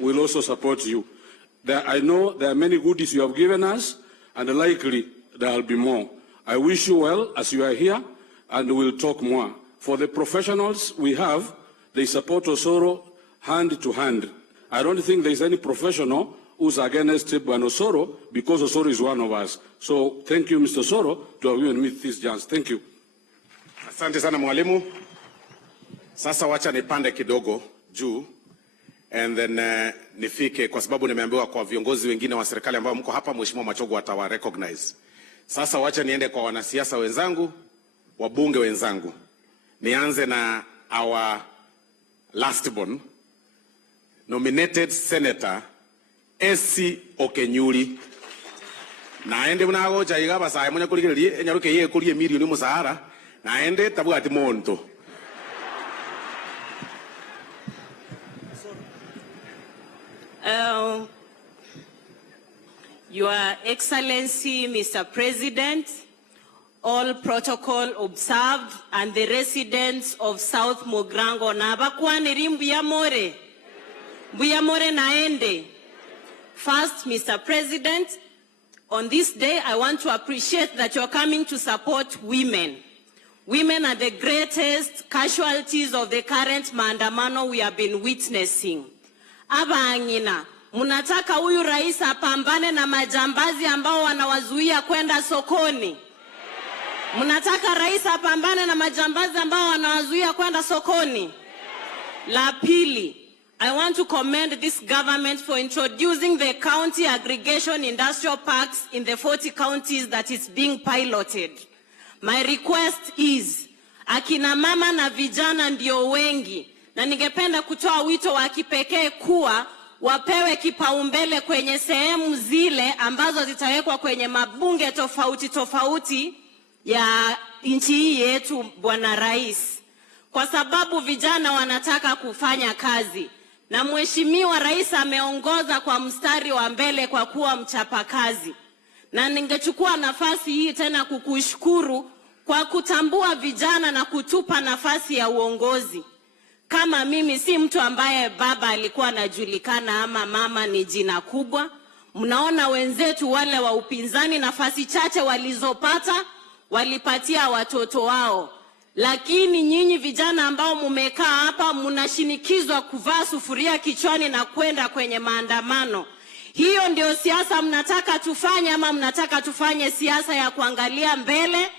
will also support you. I know there are many goodies you have given us, and likely there will be more. I wish you well as you are here, and we'll talk more. For the professionals we have, they support Osoro hand to hand. I don't think there's any professional who's against Osoro, because Osoro is one of us. So thank you, Mr. Osoro, to have given me this chance. Thank you. Asante sana mwalimu. Sasa wacha nipande kidogo juu and then nifike, kwa sababu nimeambiwa kwa viongozi wengine wa serikali ambao mko hapa, Mheshimiwa Machogu atawa recognize. Sasa wacha niende kwa wanasiasa wenzangu, wabunge wenzangu. Nianze na our last born, nominated Senator Esthr Okenyuri. Naende munago chaiga basaya munya kuligerie enyaruke ye kulie milioni musahara naende tabu ati monto. Your Excellency, Mr. President, all protocol observed, and the residents of South Mugirango, na abakwani Mbuyamore naende. First, Mr. President, on this day, I want to appreciate that you're coming to support women. Women are the greatest casualties of the current maandamano we have been witnessing. Abangina, munataka huyu rais apambane na majambazi ambao wanawazuia kwenda sokoni? Munataka rais apambane na majambazi ambao wanawazuia kwenda sokoni? La pili, I want to commend this government for introducing the county aggregation industrial parks in the 40 counties that is being piloted. My request is, akina mama na vijana ndio wengi, na ningependa kutoa wito wa kipekee kuwa wapewe kipaumbele kwenye sehemu zile ambazo zitawekwa kwenye mabunge tofauti tofauti ya nchi hii yetu, Bwana Rais. Kwa sababu vijana wanataka kufanya kazi. Na Mheshimiwa Rais ameongoza kwa mstari wa mbele kwa kuwa mchapakazi. Na ningechukua nafasi hii tena kukushukuru kwa kutambua vijana na kutupa nafasi ya uongozi. Kama mimi si mtu ambaye baba alikuwa anajulikana ama mama ni jina kubwa. Mnaona wenzetu wale wa upinzani nafasi chache walizopata walipatia watoto wao. Lakini nyinyi vijana ambao mumekaa hapa mnashinikizwa kuvaa sufuria kichwani na kwenda kwenye maandamano. Hiyo ndio siasa mnataka tufanye, ama mnataka tufanye siasa ya kuangalia mbele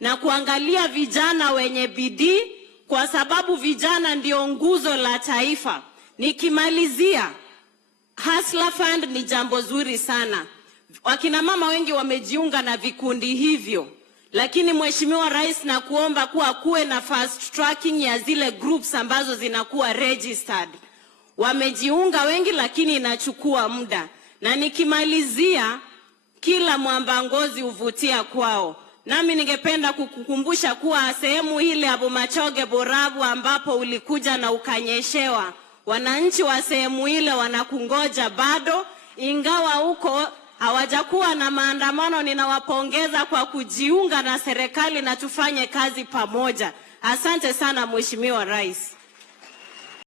na kuangalia vijana wenye bidii, kwa sababu vijana ndio nguzo la taifa. Nikimalizia, Hustler Fund ni jambo zuri sana. Wakina mama wengi wamejiunga na vikundi hivyo. Lakini Mheshimiwa Rais, na kuomba kuwe na fast tracking ya zile groups ambazo zinakuwa registered. Wamejiunga wengi lakini inachukua muda. Na nikimalizia, kila mwamba ngozi huvutia kwao. Nami ningependa kukukumbusha kuwa sehemu ile ya Machoge Borabu ambapo ulikuja na ukanyeshewa, wananchi wa sehemu ile wanakungoja bado, ingawa huko hawajakuwa na maandamano. Ninawapongeza kwa kujiunga na serikali na tufanye kazi pamoja. Asante sana Mheshimiwa Rais.